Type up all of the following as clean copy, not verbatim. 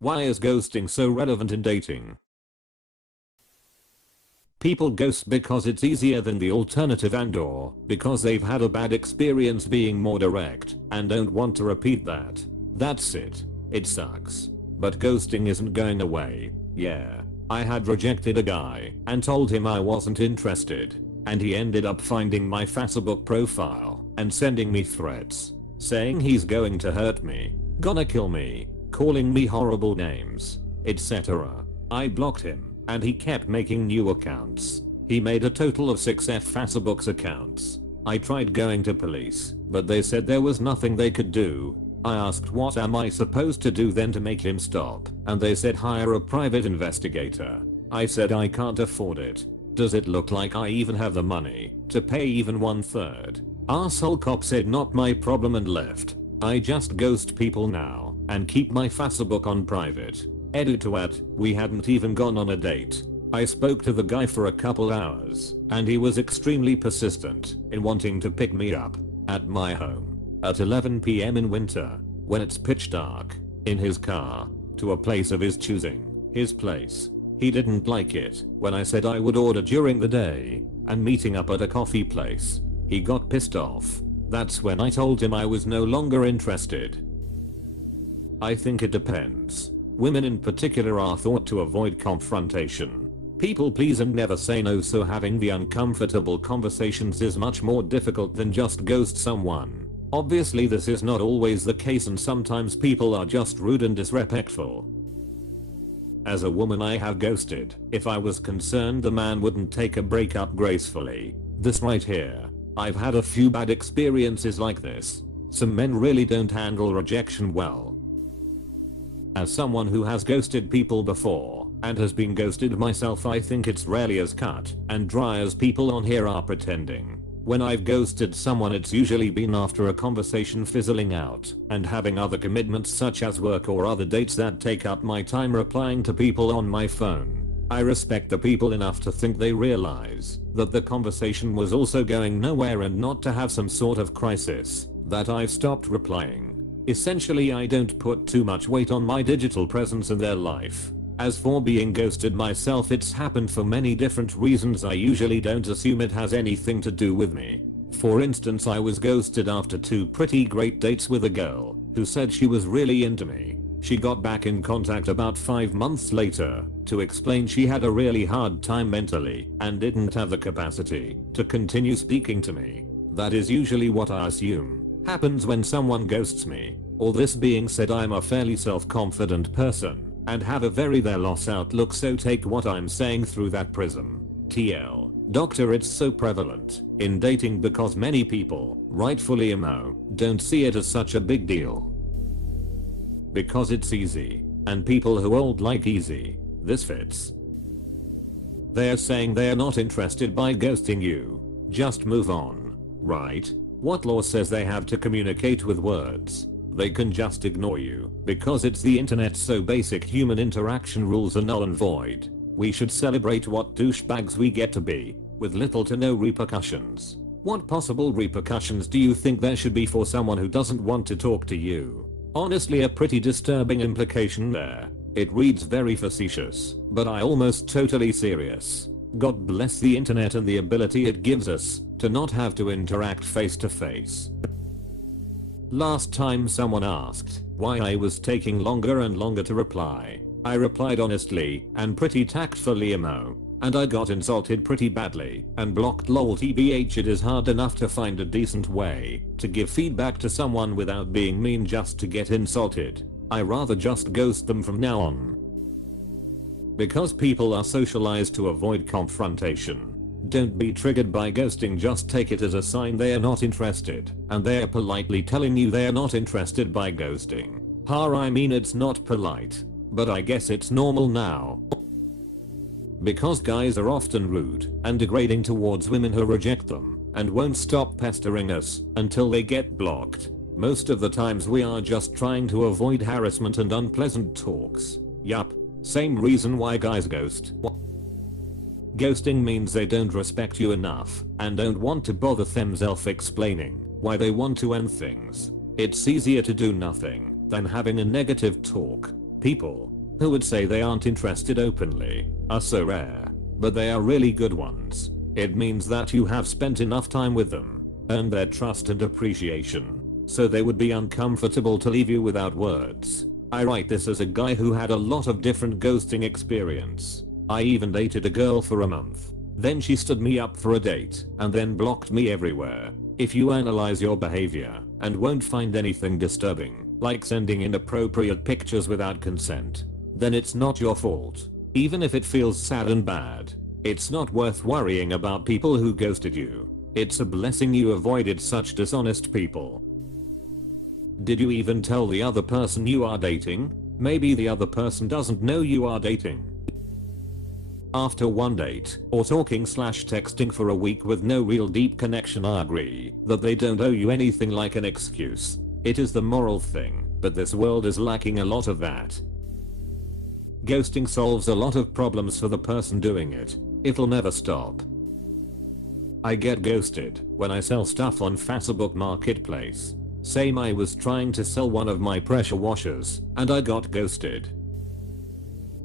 Why is ghosting so relevant in dating? People ghost because it's easier than the alternative and/or because they've had a bad experience being more direct and don't want to repeat that. That's it. It sucks. But ghosting isn't going away. Yeah. I had rejected a guy and told him I wasn't interested, and he ended up finding my Facebook profile and sending me threats, saying he's going to hurt me, gonna kill me, calling me horrible names, etc. I blocked him, and he kept making new accounts. He made a total of 6 Facebook's accounts. I tried going to police, but they said there was nothing they could do. I asked what am I supposed to do then to make him stop, and they said hire a private investigator. I said I can't afford it. Does it look like I even have the money to pay even 1/3? Arsehole cop said not my problem and left. I just ghost people now and keep my Facebook on private. Edit to add, we hadn't even gone on a date. I spoke to the guy for a couple hours and he was extremely persistent in wanting to pick me up at my home at 11 PM in winter when it's pitch dark in his car to a place of his choosing, his place. He didn't like it when I said I would order during the day and meeting up at a coffee place. He got pissed off. That's when I told him I was no longer interested. I think it depends. Women in particular are thought to avoid confrontation. People please and never say no, so having the uncomfortable conversations is much more difficult than just ghost someone. Obviously this is not always the case and sometimes people are just rude and disrespectful. As a woman I have ghosted if I was concerned the man wouldn't take a breakup gracefully. This right here. I've had a few bad experiences like this. Some men really don't handle rejection well. As someone who has ghosted people before and has been ghosted myself, I think it's rarely as cut and dry as people on here are pretending. When I've ghosted someone it's usually been after a conversation fizzling out and having other commitments such as work or other dates that take up my time replying to people on my phone. I respect the people enough to think they realize that the conversation was also going nowhere and not to have some sort of crisis that I've stopped replying. Essentially I don't put too much weight on my digital presence in their life. As for being ghosted myself, it's happened for many different reasons. I usually don't assume it has anything to do with me. For instance, I was ghosted after 2 pretty great dates with a girl who said she was really into me. She got back in contact about 5 months later to explain she had a really hard time mentally and didn't have the capacity to continue speaking to me. That is usually what I assume happens when someone ghosts me. All this being said, I'm a fairly self-confident person and have a very their loss outlook, so take what I'm saying through that prism. TL. Doctor, it's so prevalent in dating because many people, rightfully don't see it as such a big deal. Because it's easy, and people who old like easy. This fits. They're saying they're not interested by ghosting you. Just move on. Right? What law says they have to communicate with words? They can just ignore you because it's the internet, so basic human interaction rules are null and void. We should celebrate what douchebags we get to be with little to no repercussions. What possible repercussions do you think there should be for someone who doesn't want to talk to you? Honestly, a pretty disturbing implication there. It reads very facetious, but I almost totally serious. God bless the internet and the ability it gives us to not have to interact face to face. Last time someone asked why I was taking longer and longer to reply, I replied honestly and pretty tactfully and I got insulted pretty badly and blocked. Lol tbh, it is hard enough to find a decent way to give feedback to someone without being mean just to get insulted. I rather just ghost them from now on. Because people are socialized to avoid confrontation. Don't be triggered by ghosting, just take it as a sign they are not interested and they are politely telling you they are not interested by ghosting. I mean, it's not polite, but I guess it's normal now. Because guys are often rude and degrading towards women who reject them and won't stop pestering us until they get blocked. Most of the times we are just trying to avoid harassment and unpleasant talks. Yup, same reason why guys ghost. Ghosting means they don't respect you enough and don't want to bother themselves explaining why they want to end things. It's easier to do nothing than having a negative talk People who would say they aren't interested openly are so rare, but they are really good ones. It means that you have spent enough time with them, earned their trust and appreciation, so they would be uncomfortable to leave you without words. I write this as a guy who had a lot of different ghosting experience. I even dated a girl for a month. Then she stood me up for a date and then blocked me everywhere. If you analyze your behavior and won't find anything disturbing, like sending inappropriate pictures without consent, then it's not your fault. Even if it feels sad and bad, it's not worth worrying about people who ghosted you. It's a blessing you avoided such dishonest people. Did you even tell the other person you are dating? Maybe the other person doesn't know you are dating. After one date, or talking/texting for a week with no real deep connection, I agree that they don't owe you anything like an excuse. It is the moral thing, but this world is lacking a lot of that. Ghosting solves a lot of problems for the person doing it. It'll never stop. I get ghosted when I sell stuff on Facebook Marketplace. Same, I was trying to sell one of my pressure washers and I got ghosted.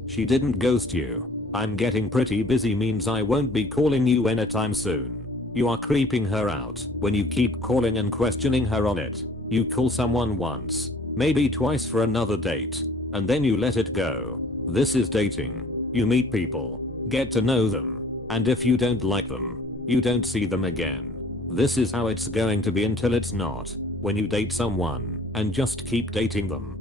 She didn't ghost you. I'm getting pretty busy means I won't be calling you anytime soon. You are creeping her out when you keep calling and questioning her on it. You call someone once, maybe twice for another date, and then you let it go. This is dating. You meet people, get to know them, and if you don't like them, you don't see them again. This is how it's going to be until it's not, when you date someone and just keep dating them.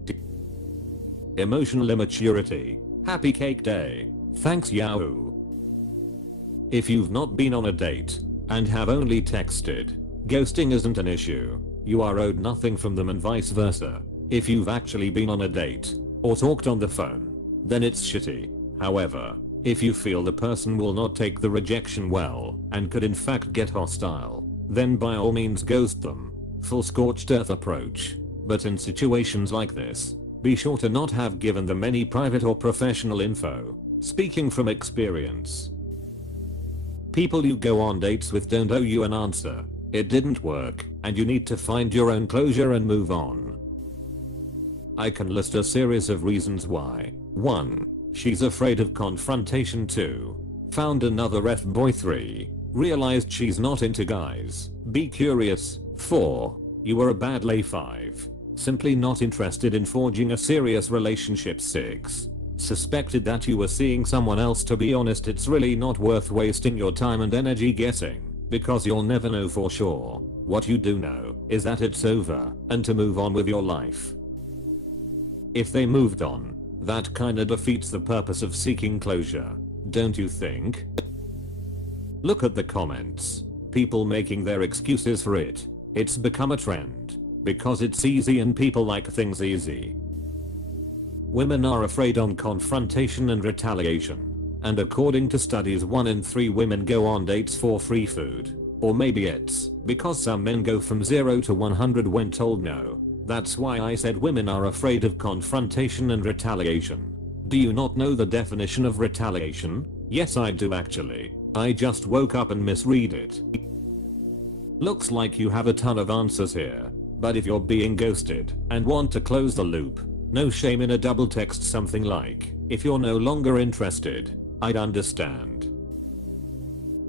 Emotional immaturity. Happy cake day. Thanks Yahoo. If you've not been on a date and have only texted, ghosting isn't an issue. You are owed nothing from them and vice versa. If you've actually been on a date or talked on the phone, then it's shitty. However, if you feel the person will not take the rejection well and could in fact get hostile, then by all means ghost them. Full scorched earth approach. But in situations like this, be sure to not have given them any private or professional info. Speaking from experience. People you go on dates with don't owe you an answer. It didn't work, and you need to find your own closure and move on. I can list a series of reasons why. 1. She's afraid of confrontation. 2. Found another F-boy. 3. Realized she's not into guys. Be curious. 4. You were a bad lay. 5. Simply not interested in forging a serious relationship. 6. Suspected that you were seeing someone else. To be honest, it's really not worth wasting your time and energy guessing, because you'll never know for sure. What you do know is that it's over and to move on with your life. If they moved on, that kinda defeats the purpose of seeking closure, don't you think? Look at the comments. People making their excuses for it. It's become a trend because it's easy and people like things easy. Women are afraid on confrontation and retaliation, and according to studies 1 in 3 women go on dates for free food. Or maybe it's because some men go from 0 to 100 when told no. That's why I said women are afraid of confrontation and retaliation. Do you not know the definition of retaliation? Yes, I do actually. I just woke up and misread it. Looks like you have a ton of answers here, but if you're being ghosted and want to close the loop, no shame in a double text something like, if you're no longer interested, I'd understand.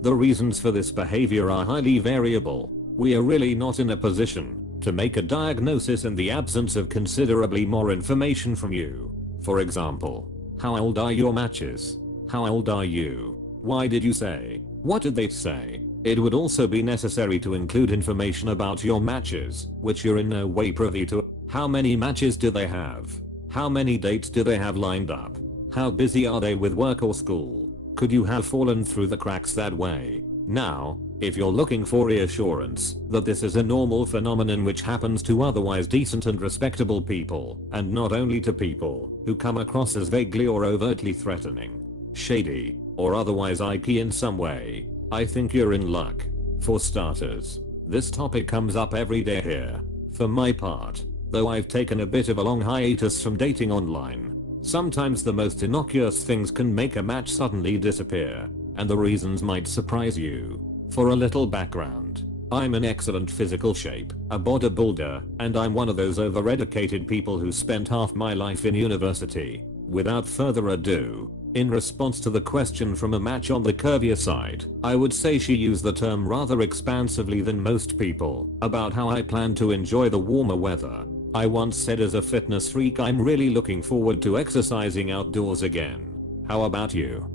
The reasons for this behavior are highly variable. We are really not in a position to make a diagnosis in the absence of considerably more information from you. For example, how old are your matches? How old are you? Why did you say? What did they say? It would also be necessary to include information about your matches, which you're in no way privy to. How many matches do they have? How many dates do they have lined up? How busy are they with work or school? Could you have fallen through the cracks that way? Now, if you're looking for reassurance that this is a normal phenomenon which happens to otherwise decent and respectable people, and not only to people who come across as vaguely or overtly threatening, shady, or otherwise icky in some way, I think you're in luck. For starters, this topic comes up every day here. For my part, though I've taken a bit of a long hiatus from dating online, sometimes the most innocuous things can make a match suddenly disappear, and the reasons might surprise you. For a little background, I'm in excellent physical shape, a bodybuilder, and I'm one of those over-educated people who spent half my life in university. Without further ado, in response to the question from a match on the curvier side, I would say she used the term rather expansively than most people about how I plan to enjoy the warmer weather. I once said, as a fitness freak, I'm really looking forward to exercising outdoors again. How about you?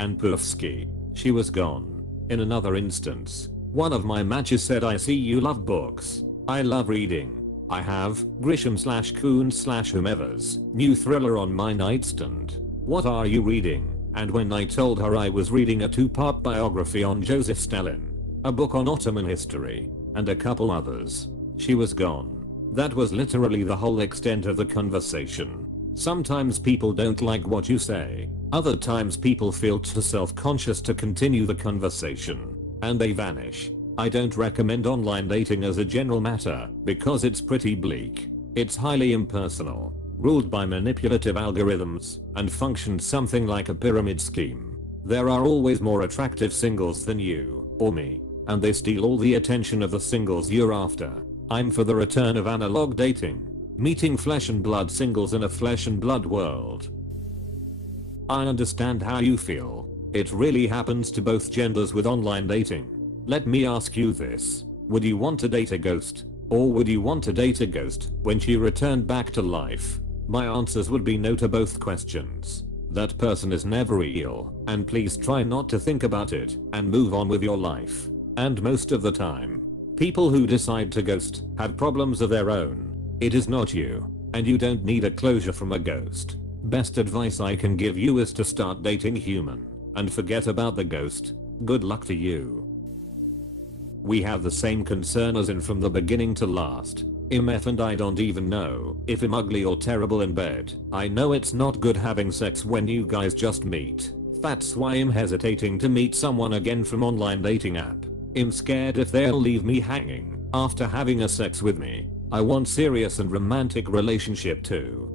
And poofski, she was gone. In another instance, one of my matches said, I see you love books. I love reading. I have Grisham/Coon/whomever's new thriller on my nightstand. What are you reading? And when I told her I was reading a 2-part biography on Joseph Stalin, a book on Ottoman history, and a couple others, she was gone. That was literally the whole extent of the conversation. Sometimes people don't like what you say, other times people feel too self-conscious to continue the conversation, and they vanish. I don't recommend online dating as a general matter because it's pretty bleak. It's highly impersonal, ruled by manipulative algorithms, and functions something like a pyramid scheme. There are always more attractive singles than you or me, and they steal all the attention of the singles you're after. I'm for the return of analog dating, meeting flesh and blood singles in a flesh and blood world. I understand how you feel. It really happens to both genders with online dating. Let me ask you this. Would you want to date a ghost? Or would you want to date a ghost when she returned back to life? My answers would be no to both questions. That person is never real, and please try not to think about it and move on with your life. And most of the time, people who decide to ghost have problems of their own. It is not you, and you don't need a closure from a ghost. Best advice I can give you is to start dating human and forget about the ghost. Good luck to you. We have the same concern as in from the beginning to last. MF and I don't even know if I'm ugly or terrible in bed. I know it's not good having sex when you guys just meet. That's why I'm hesitating to meet someone again from online dating app. I'm scared if they'll leave me hanging after having a sex with me. I want serious and romantic relationship too.